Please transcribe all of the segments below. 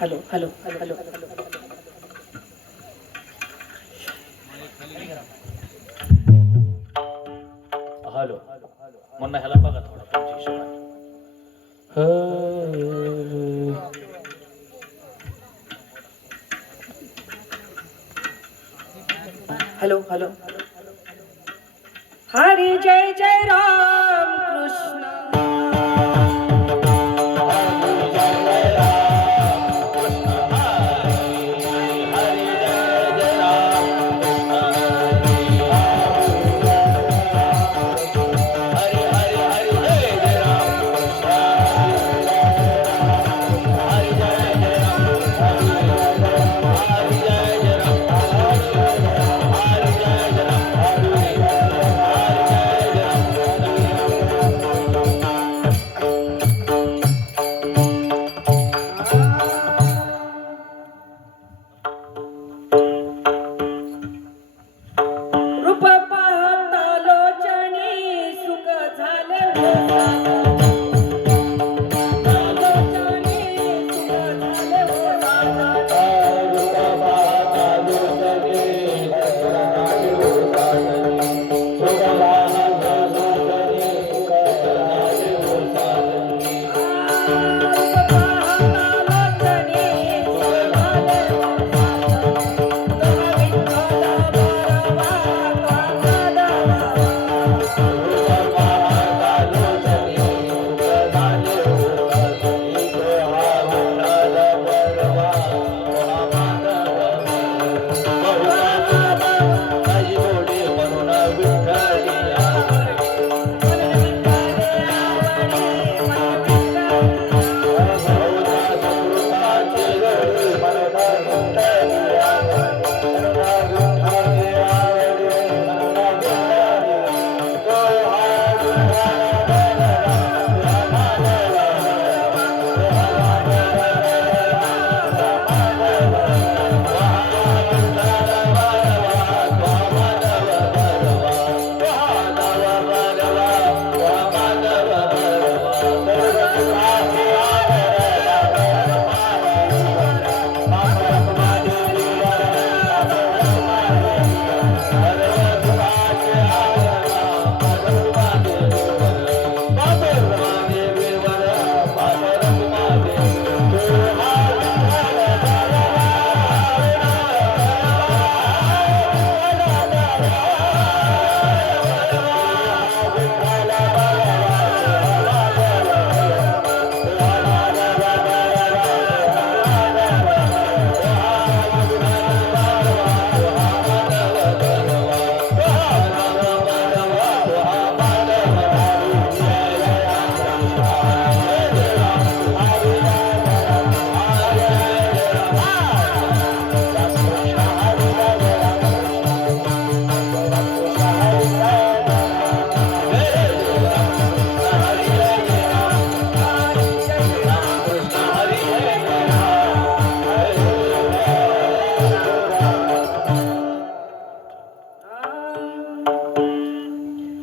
Hello hello hello hello म्हणणं ह्याला बघा थोडं तुमच्या हिशोबाने. हॅलो हॅलो हरी जय जय राम कृष्ण रूप पाहता लोचनी सुख झाले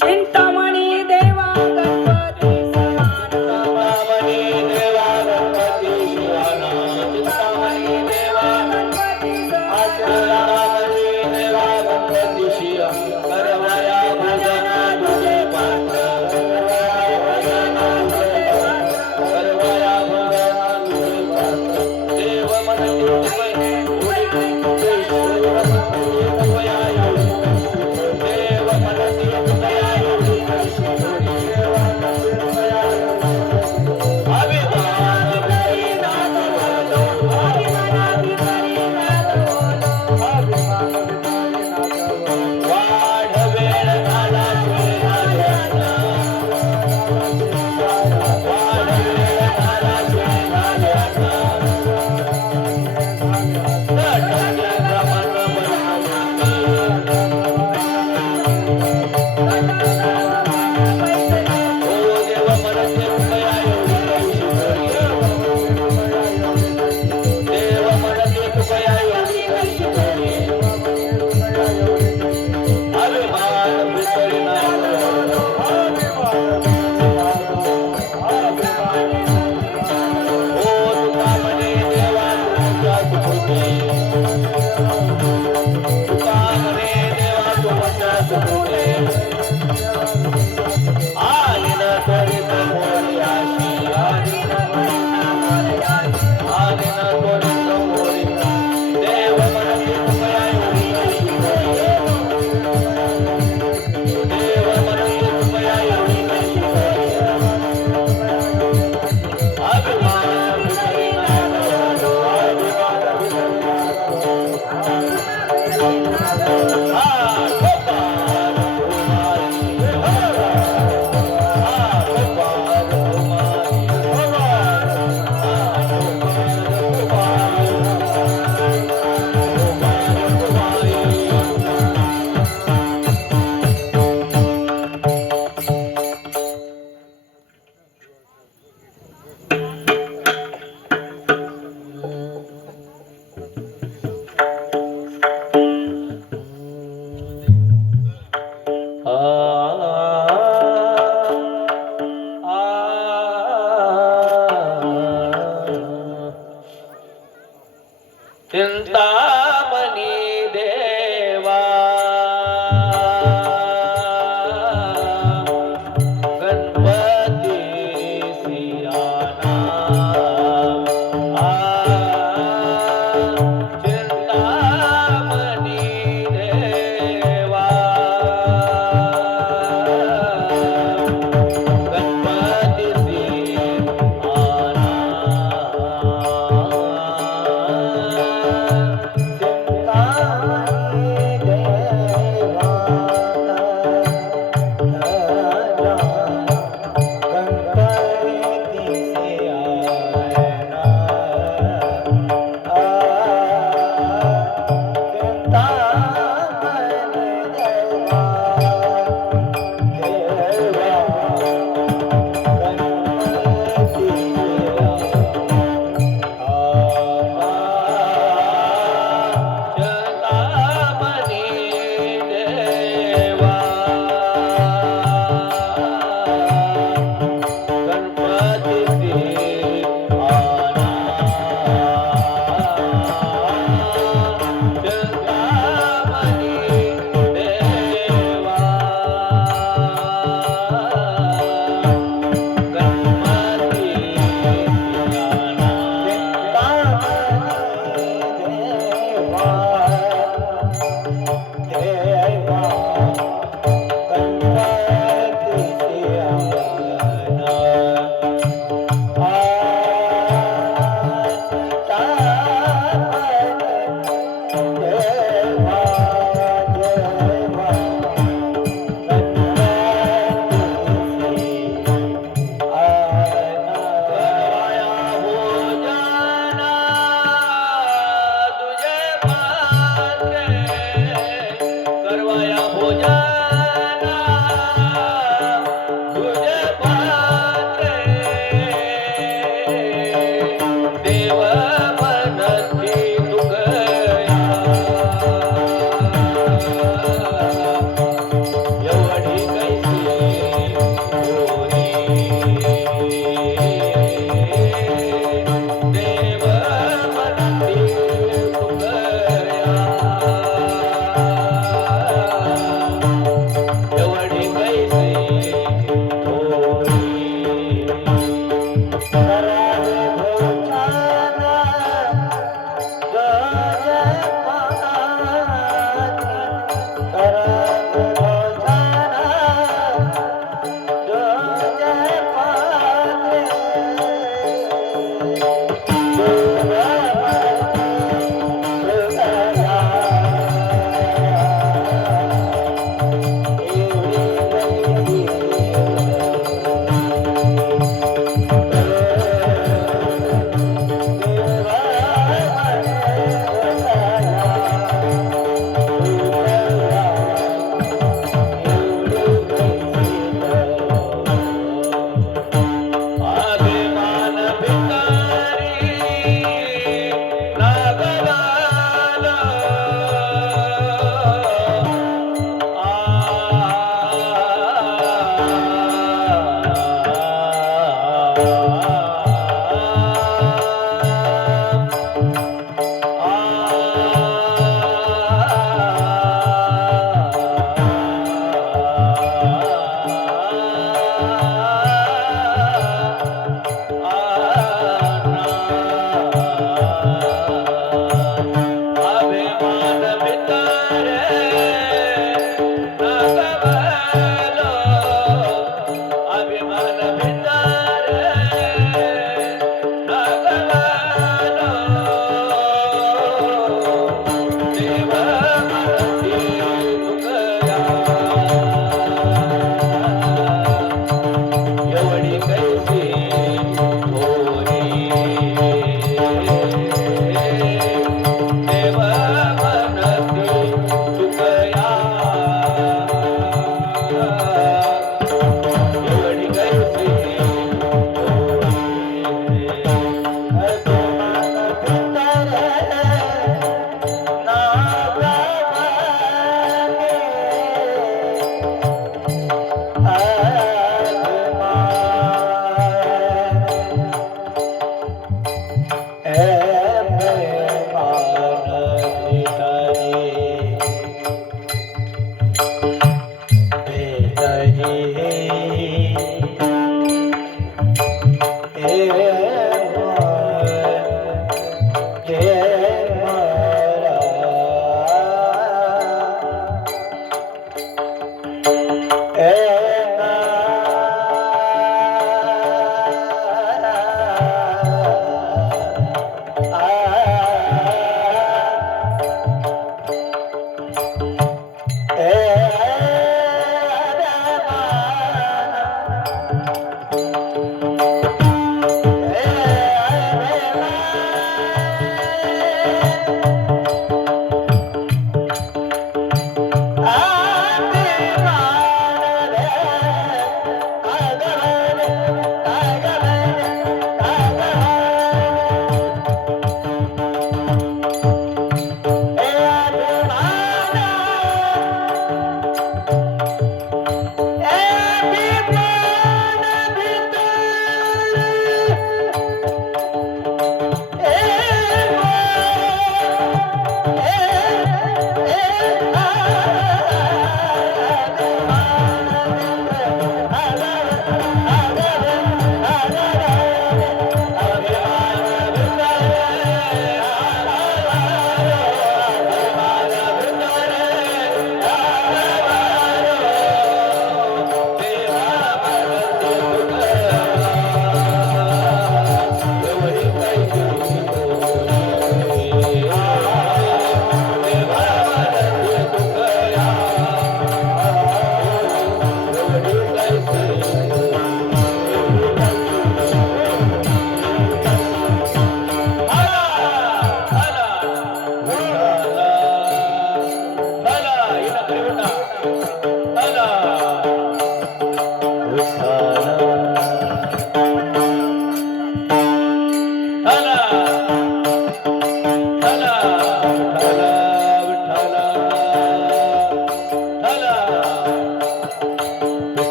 चिंतामणी देवा गणपती चिंतामणी देवा गणपती शिवाना चिंतामणी देवा गणपती चिंतामणी देवा गणपती शिवा करवया भजना तुझे पात्र करवया भजना तुझे पात्र देव मनते चिंतामणी देवा गणपती सियाना चिंतामणी देवा गणपती सियाना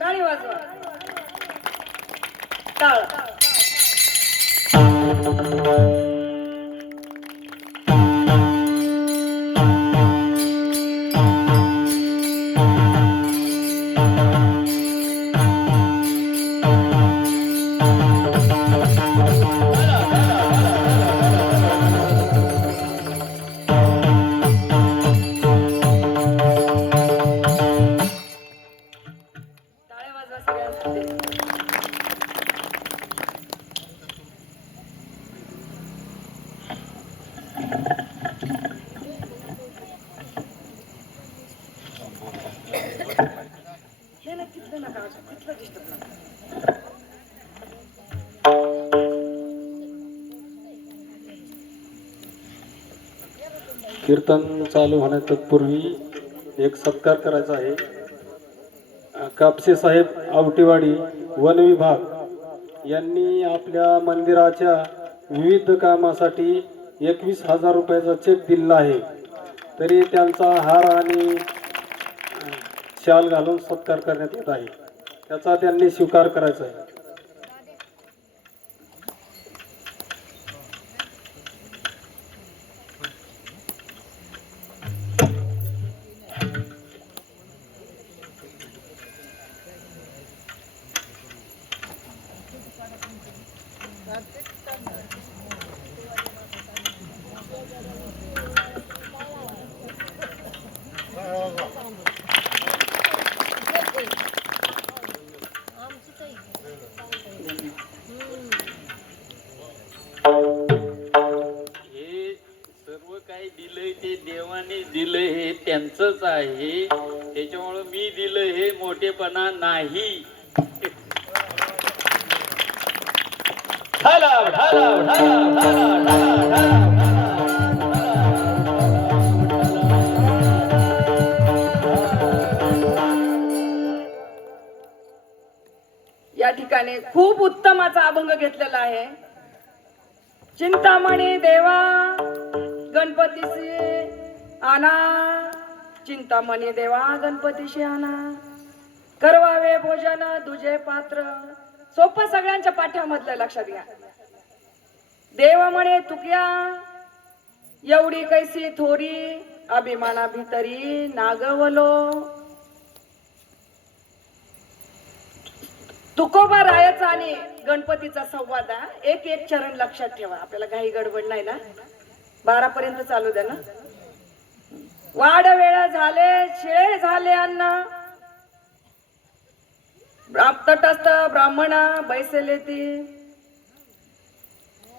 टाळी वाजवा टाळ टाळ्या वाजवा सगळ्यांसाठी हे ना तिथलं नका वाजवू, तिथलं disturb नका. कीर्तन चालू होण्या तत्पूर्वी एक सत्कार करायचा आहे. कापसे साहेब आवटीवाडी वन विभाग यांनी आपल्या मंदिराच्या विविध कामासाठी 21,000 रुपयाचा चेक दिलेला आहे. तरी त्यांचा हार आणि शाल घालून सत्कार करण्यात येत आहे. त्याचा त्यांनी स्वीकार करायचा आहे. हे सर्व काही दिलंय ते देवाने दिलंय हे त्यांचंच आहे. त्याच्यामुळं मी दिलं हे मोठेपणा नाही. ढाला, ढाला, ढाला, ढाला, ढाला, ढाला. या ठिकाणी खूप उत्तमाचा अभंग घेतलेला आहे. चिंतामणी देवा गणपतीशी आणा, चिंतामणी देवा गणपतीशी आणा, करवावे भोजन तुझे पात्र. सोपं सगळ्यांच्या पाठ्यामधलं लक्षात घ्या. देव म्हणे तुक्या एवढी कैसी थोरी, अभिमाना भितरी नागवलो. तुकोबा रायाचा आणि गणपतीचा संवाद आहे. एक एक चरण लक्षात ठेवा. आपल्याला घाई गडबड नाही ना. 12 पर्यंत चालू द्या ना. वाड वेळ झाले शिळे झाले अन्न, तटस्थ ब्राह्मण बैसले ती.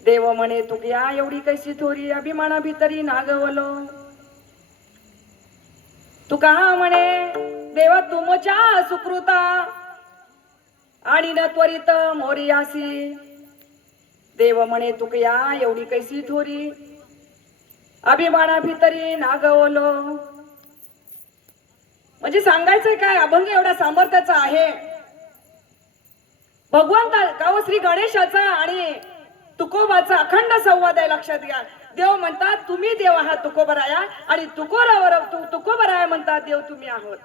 देव म्हणे तुक्या एवढी कैसी थोरी, अभिमाना भितरी नागवलो. तुका म्हणे देवा तुमच्या सुकृता, आणि न त्वरित मोरियासी. देव म्हणे तुकया एवढी कैसी थोरी, अभिमाना भितरी नागवलो. म्हणजे सांगायचंय काय, अभंग एवढा सामर्थ्याचा आहे. भगवंता गाव श्री गणेशाचा आणि तुकोबाचा अखंड संवाद आहे, लक्षात घ्या. देव म्हणतात तुम्ही देव आहात तुकोबराया, आणि तुकोबराया म्हणतात देव तुम्ही आहोत.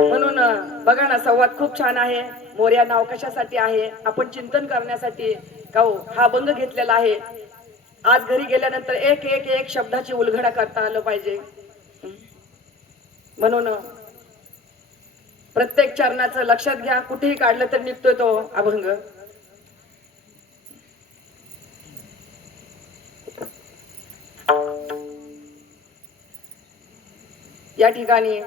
म्हणून बघा ना, संवाद खूप छान आहे. मोर्या नाव कशासाठी आहे, आपण चिंतन करण्यासाठी हा अभंग घेतलेला आहे. आज घरी गेल्यानंतर एक एक एक शब्दाची उलगडा करता आलं पाहिजे. म्हणून प्रत्येक चरणाचं लक्षात घ्या, कुठेही काढलं तर निघतोय तो अभंग. या ठिकाणी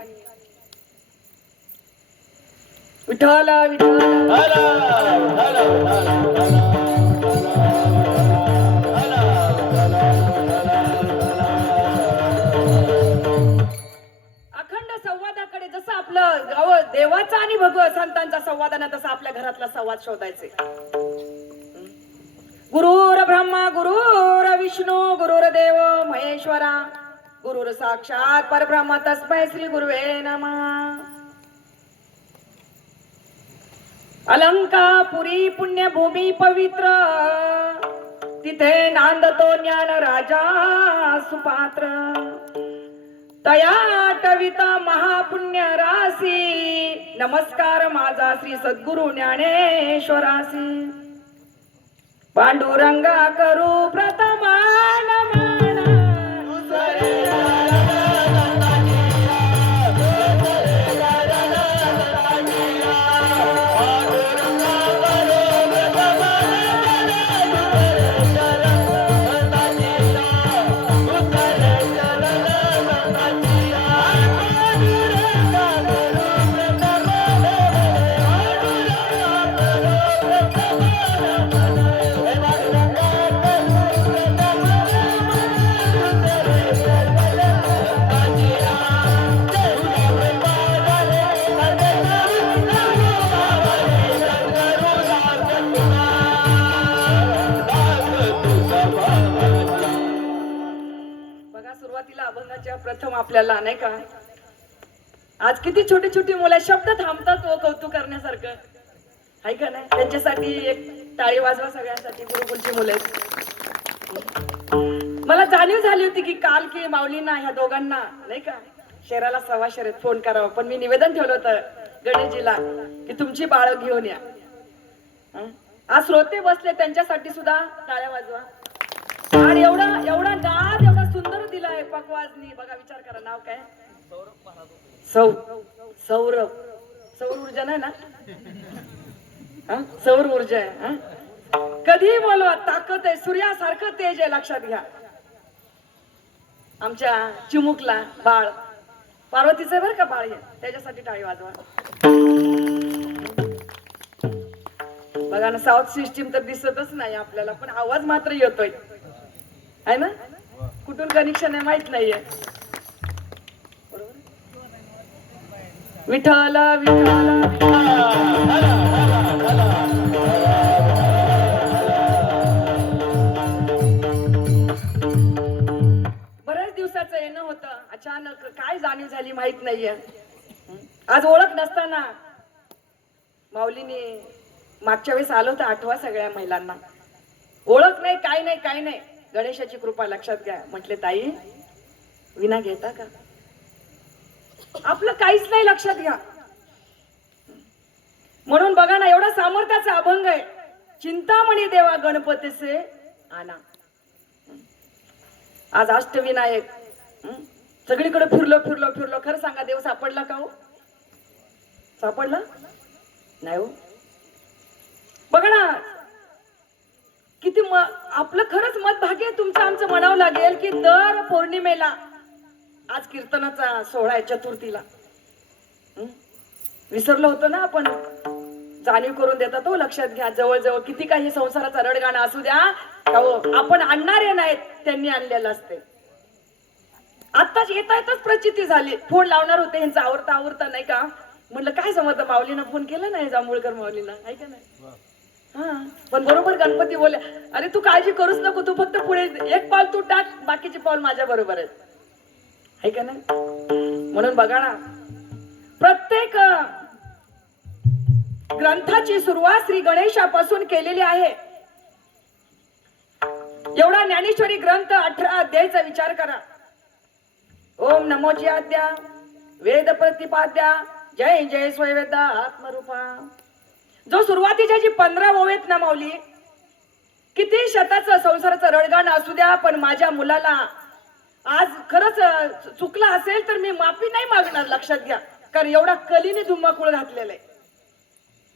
विठ्ठल विठ्ठल अखंड संवादाकडे, जसं आपलं गाव देवाचा आणि संतांचा संवाद आहे, तसा आपल्या घरातला संवाद शोधायचे. गुरुर ब्रह्मा गुरुर विष्णू गुरुर्देव महेश्वरा, गुरुर साक्षात परब्रह्म तस्मै श्री गुरुवे नमः. अलंकापुरी पुण्यभूमी पवित्र, तिथे नांदतो ज्ञान राजा सुपात्र. तया आठविता महापुण्य रासी, नमस्कार माझा श्री सद्गुरु ज्ञानेश्वरासी. पांडुरंगा करू प्रथमान माना, प्रथम आपल्याला नाही का, आज किती छोटी छोटी मुलं शब्द थांबतात व कौतुक करण्यासारखं आहे का नाही. त्यांच्यासाठी एक टाळी वाजवा सगळ्यांसाठी, गुरुकुलची मुलं. मला जाणीव झाली होती की काल की माऊलींना ह्या दोघांना नाही का शहराला सव्वा शर्यत फोन करावा, पण मी निवेदन ठेवलं होतं गणेशजीला की तुमची बाळ घेऊन या. आज श्रोते बसले, त्यांच्यासाठी सुद्धा टाळ्या वाजवा. आणि एवढा नाद एवढा सुंदर दिलाय पकवाजनी. बघा, विचार करा, नाव काय? सौरभ. सौर ऊर्जा नाही ना, सौर ऊर्जा आहे. कधी बोलवा, ताकद आहे, सूर्यासारखं तेज आहे, लक्षात घ्या. आमच्या चिमुकला बाळ, पार्वतीचं बरं का बाळ, त्याच्यासाठी टाळी वाजवा. बघा ना, साऊथ सिस्टीम तर दिसतच नाही आपल्याला, पण आवाज मात्र येतोय आहे ना. कुठून कनेक्शन आहे माहित नाहीये. विठ्ठल विठ्ठल बऱ्याच दिवसाचं येणं होतं, अचानक काय जाणीव झाली माहित नाहीये. आज ओळख नसताना माऊलीने मागच्या वेळेस आलो तर आठवा सगळ्या महिलांना. ओळख नाही, काय नाही, काय नाही, गणेशाची कृपा, लक्षात घ्या. म्हटले ताई विना घेता का, आपलं काहीच नाही, लक्षात घ्या. म्हणून बघा ना, एवढा सामर्थ्याचा अभंग आहे. चिंतामणी देवा गणपतीचे आना. आज अष्टविनायक, सगळीकडे फिरलो. खरं सांगा, देव सापडला का हो? सापडला नाही हो. बघा ना, किती आपलं खरंच मत भाग्य तुमचं आमचं म्हणावं लागेल की दर पौर्णिमेला, आज कीर्तनाचा सोहळा आहे चतुर्थीला, विसरलो होतो ना आपण, जाणीव करून देतात हो. लक्षात घ्या, जवळजवळ किती काही संसाराचा रडगाणं असू द्या हो, आपण आणणारे नाहीत, त्यांनी आणलेलं असते. आत्ताच येताच प्रचिती झाली. फोन लावणार होते ह्यांचा आवरता नाही का, म्हणलं काय जमत, माऊलीनं फोन केला नाही जांभूळकर माऊलीला, आहे का नाही. हा, पण बरोबर गणपती बोले, अरे तू काळजी करूच नको, तू फक्त पुढे एक पाऊल तू टाक, बाकीचे पाऊल माझ्या बरोबर आहेत. आहे का नाही? म्हणून बघा ना, प्रत्येक ग्रंथाची सुरुवात श्री गणेशापासून केलेली आहे. एवढा ज्ञानेश्वरी ग्रंथ 18 अध्यायचा विचार करा. ओम नमोची आद्या वेद प्रतिपाद्या जय जय स्वयवेदा आत्मरूपा. जो सुरुवातीच्या जी 15 ओवेत ना माऊली, किती शताचं संसाराचं रडगाणं असू द्या, पण माझ्या मुलाला आज खरंच चुकला असेल तर मी माफी नाही मागणार, लक्षात घ्या. कारण एवढा कलीने धुमाकूळ घातलेला आहे.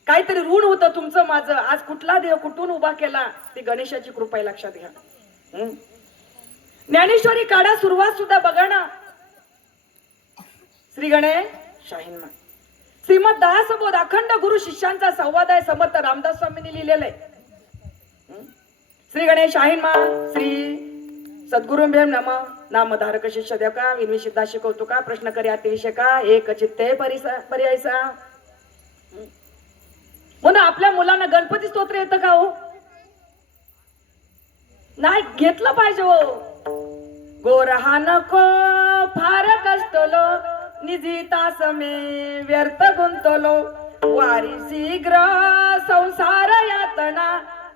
काहीतरी ऋण होतं तुमचं माझं. आज कुठला देव कुठून उभा केला, ती गणेशाची कृपा आहे, लक्षात घ्या. ज्ञानेश्वरी काढा सुरुवात सुद्धा बघा ना. श्री गणेश शाहीनमा श्रीमद दासबोध अखंड गुरु शिष्यांचा संवाद आहे. समर्थ रामदास स्वामींनी लिहिलेलं आहे. श्री गणेश शाहीनमा श्री सद्गुरु भेम नम नामधारक शिष्य देव का विनवी सिद्धा शिकवतो का प्रश्न करी अतिविषय का एक चित्ते पर्यायसा. म्हणून आपल्या मुलांना गणपती स्तोत्र येतं का हो? नाही घेतलं पाहिजे हो. गोरहा नको फार कष्टलो निजिता समे व्यर्थ गुंतलो वारी शीघ्र संसार यातना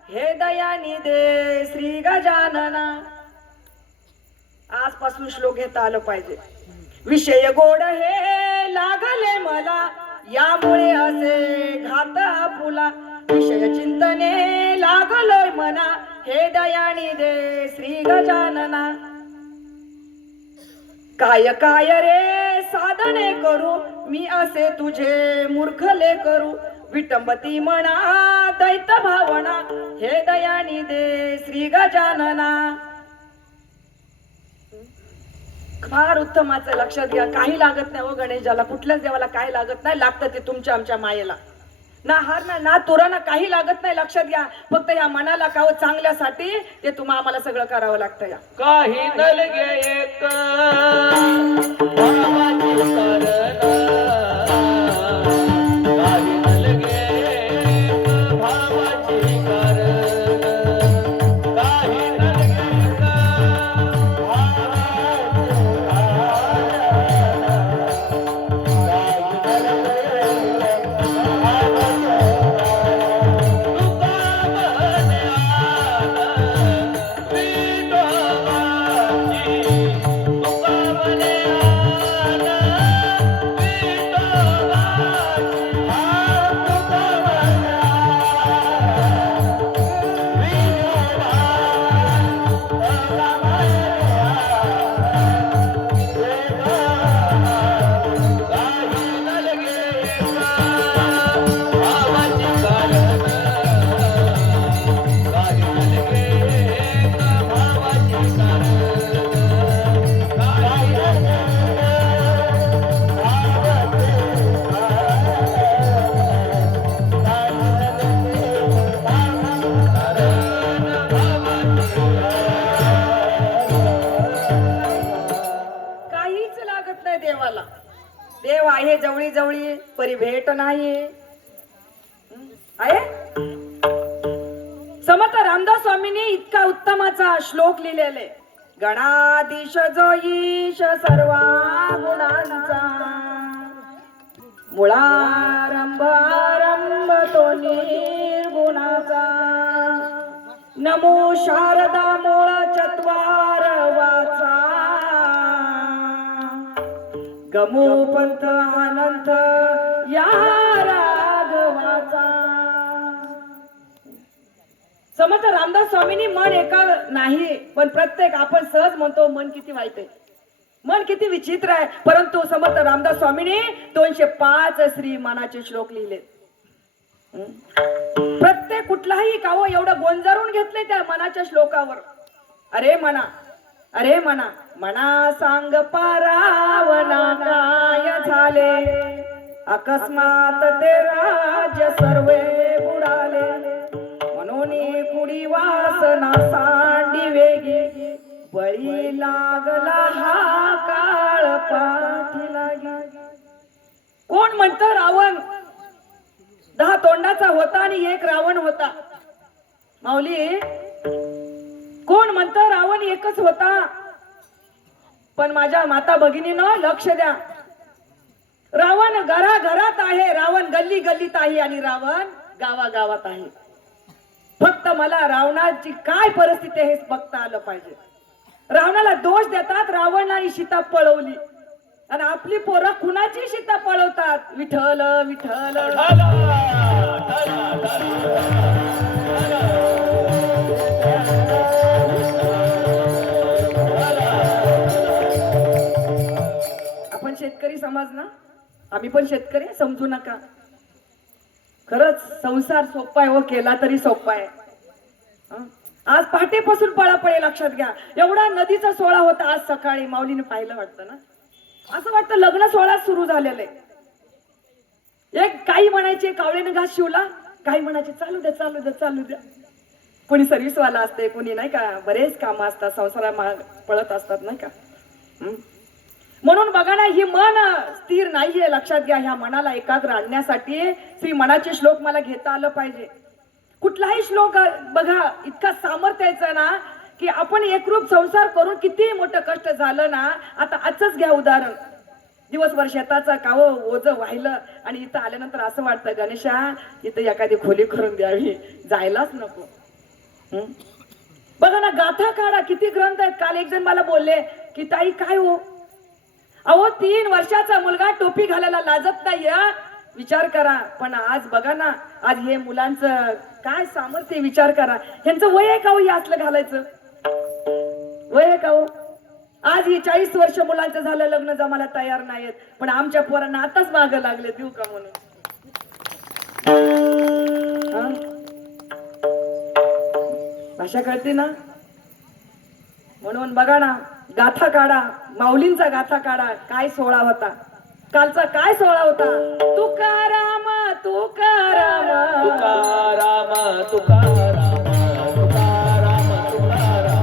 हे दयानी दे श्री गजानना. आजपासून श्लोक घेता आलं पाहिजे. विषय गोड हे लागले मला यामुळे असे घात आपुला विषय चिंतने लागलोय मना हे दयानी दे श्री गजानना. काय काय रे साधने करू मी असे तुझे मूर्खले करू विटंबती म्हणा दैत भावना हे दयानी दे श्री गजानना. फार उत्तमाचं, लक्षात घ्या. काही लागत नाही हो गणेशाला, कुठल्याच देवाला काही लागत नाही. लागतं ते तुमच्या आमच्या मायेला. ना हार ना तुरा ना काही लागत नाही, लक्षात घ्या. फक्त या मनाला काव चांगल्यासाठी ते तुम्हा आम्हाला सगळं करावं लागतं. या काही नलगे एक भावाची कारण, काही नलगे एक भावाची कारण, काही नलगे एक देवाला. देव आहे जवळी जवळी परी भेट नाही आहे. समर्थ रामदास स्वामींनी इतका उत्तमाचा श्लोक लिहिलेले. गणाधीश जो ईश सर्वा गुणांचा मुळारंभ आरंभ तो निर्गुणाचा नमो शारदा मूळ चत्वार वाचा गमो पंथ अनंत या राघवाचा. समर्थ रामदास स्वामींनी मन एका नाही पण प्रत्येक आपण सहज म्हणतो मन किती वाईट आहे, मन किती विचित्र आहे, परंतु समर्थ रामदास स्वामींनी 205 श्री मनाचे श्लोक लिहिले. प्रत्येक कुठलाही काव एवढं गोंजारून घेतले त्या मनाच्या श्लोकावर. अरे मना, अरे मना, मना सांग पारावना काय झाले, अकस्मात ते राज्य सर्वे बुडाले, म्हणून कुडी वासना सांडी वेगी, बळी लागला हा काळ पाठी लागी. कोण म्हणतं रावण 10 तोंडाचा होता आणि 1 रावण होता. माऊली कोण म्हणतं रावण एकच होता, पण माझ्या माता भगिनीनं लक्ष द्या, रावण घराघरात आहे, रावण गल्ली गल्लीत आहे आणि रावण गावागावात आहे. फक्त मला रावणाची काय परिस्थिती आहे हे बघता आलं पाहिजे. रावणाला दोष देतात, रावणाने सीता पळवली आणि आपली पोरं कुणाची सीता पळवतात. विठ्ठल विठ्ठल. आपण शेतकरी समाज ना, आम्ही पण शेतकरी, समजू नका. खरंच संसार सोपा आहे, व केला तरी सोपा आहे. हं? आज पहाटेपासून पळापळे लक्षात घ्या. एवढा नदीचा सोहळा होता आज सकाळी, माऊलीने पाहिलं वाटतं ना, असं वाटतं लग्न सोहळा सुरू झालेला आहे. एक काही म्हणायचे कावळेने घास शिवला, काही म्हणायचे चालू द्या चालू द्या चालू द्या. कोणी सर्व्हिसवाला असते, कोणी नाही का, बरेच कामं असतात, संसारा पळत असतात नाही का. म्हणून बघा ना, ही मन स्थिर नाहीये, लक्षात घ्या. ह्या मनाला एकाग्र आणण्यासाठी श्री मनाचे श्लोक मला घेता आलं पाहिजे. कुठलाही श्लोक बघा, इतका सामर्थ्याचा ना की आपण एकरूप संसार करून किती मोठं कष्ट झालं ना. आता आजच घ्या उदाहरण, दिवसभर शेताचा काव ओझ वाहिलं आणि इथं आल्यानंतर असं वाटतं गणेशा इथं एखादी खोली करून द्यावी, जायलाच नको. बघा ना, गाथा काढा, किती ग्रंथ आहेत. काल एक जण मला बोलले की ताई काय हो, अहो 3 वर्षाचा मुलगा टोपी घालायला लाजत नाही. विचार करा. पण आज बघा ना, आज हे मुलांचं काय सामर्थ्य, विचार करा. ह्यांचं वय आहे का हो हे असलं घालायचं? वय आहे का हो? आज ही 40 वर्ष मुलांचं झालं, लग्न जमायला तयार नाहीत, पण आमच्या पोरांना आताच मागं लागले देऊ का म्हणून. भाषा कळते ना. म्हणून बघा ना, गाथा काढा, माऊलींचा गाथा काढा. काय सोहळा होता कालचा, काय सोहळा होता. तुकाराम तुकाराम तुकाराम तुकाराम तुकाराम तुकाराम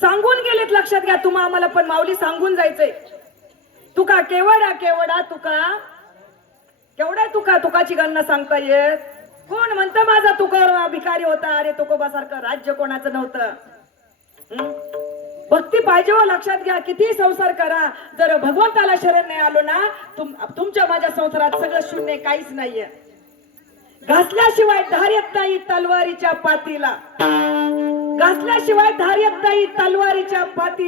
सांगून गेलेत, लक्षात घ्या. तुम्हा आम्हाला पण माऊली सांगून जायचंय. तुका केवडा केवडा तुका, केवढा तुका, तुकाची गणना सांगता येत. कोण म्हणतं माझा तुकोबा भिकारी होता. अरे तुकोबासारखं राज्य कोणाचं नव्हतं. भक्ती पाहिजे हो, लक्षात घ्या. किती संसार करा, जर भगवंताला शरण नाही आलो ना, तुमच्या माझ्या संसारात सगळं शून्य, काहीच नाहीये. घासल्याशिवाय धार येत नाही तलवारीच्या पातीला, घासल्याशिवाय धार येत नाही तलवारीच्या पातीला.